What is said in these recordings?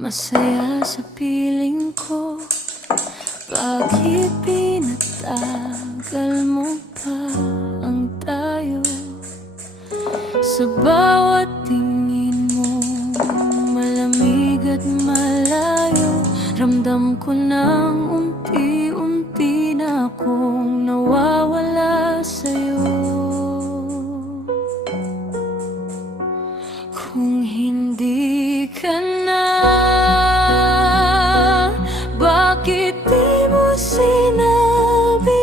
Masaya sa piling ko. Bakit pinatagal mo pa ang tayo? Sa bawat tingin mo, malamig at malayo, ramdam ko nang unti-unti na akong nawawala sa'yo. Kung hindi ka na, bakit di mo sinabi?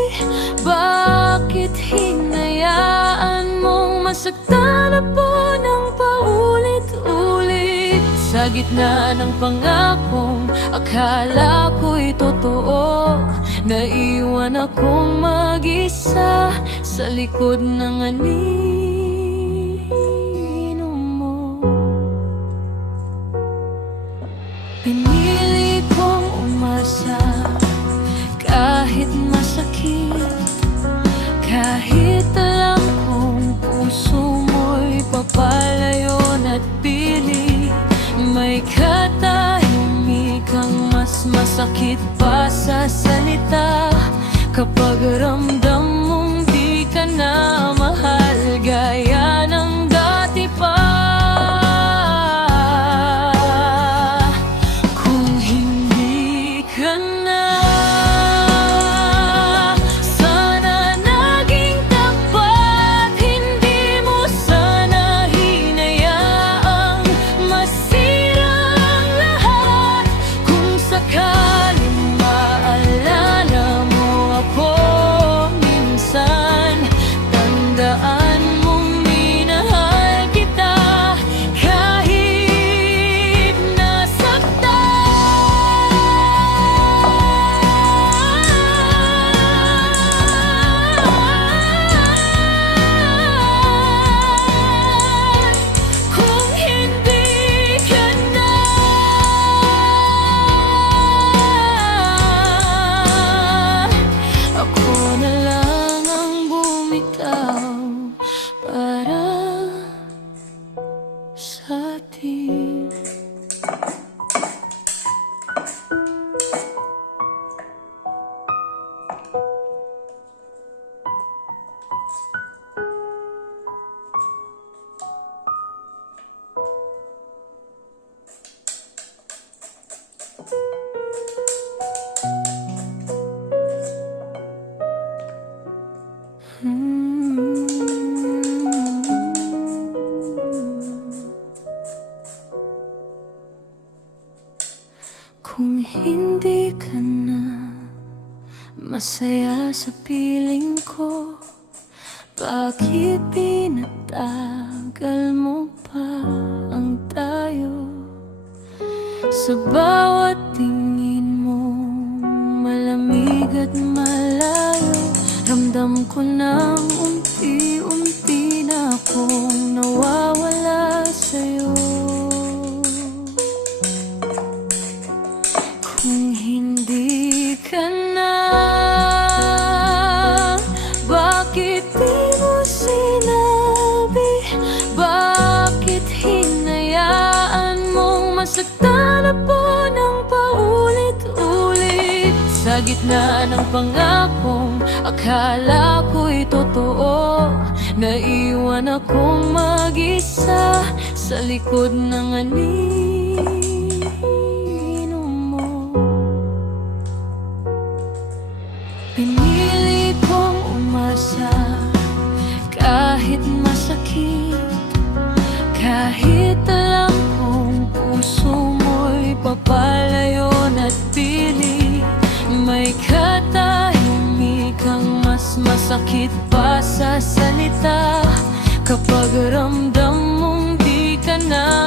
Bakit hinayaan mong masaktan ako ng paulit-ulit? Sa gitna ng pangakong akala ko'y totoo, naiwan akong mag-isa sa likod ng anino mo. Pinili kong umasa kahit masakit, kahit alam kong puso mo'y papalayon at pili. May katahimikang mas masakit pa sa salita, kapag ramdam mong di ka na mahal gaya ng dati pa. Kung hindi ka na, sana naging tapat. Hindi mo sana hinayaang masira ang lahat. Kung sakaling maalala mo ako minsan, tandaan mong minahal kita kahit nasaktan. Kung hindi ka na, ako na lang ang bumitaw para sa atin. Kung hindi ka na masaya sa piling ko, bakit pinatagal mo pa ang tayo? Sa bawat tingin mo, malamig at malayo, ramdam ko nang unti-unti na akong nawawala sa'yo. Kung hindi ka na, bakit di mo sinabi? Bakit hinayaan mong masaktan ako ng paulit-ulit? Sa gitna ng pangakong akala ko'y totoo, naiwan akong mag-isa sa likod ng anino mo. Pinili kong umasa kahit masakit, kahit alam kong puso mo'y papalayon at pili. May katahimikang mas masakit pa sa salita, kapag ramdam mong di ka na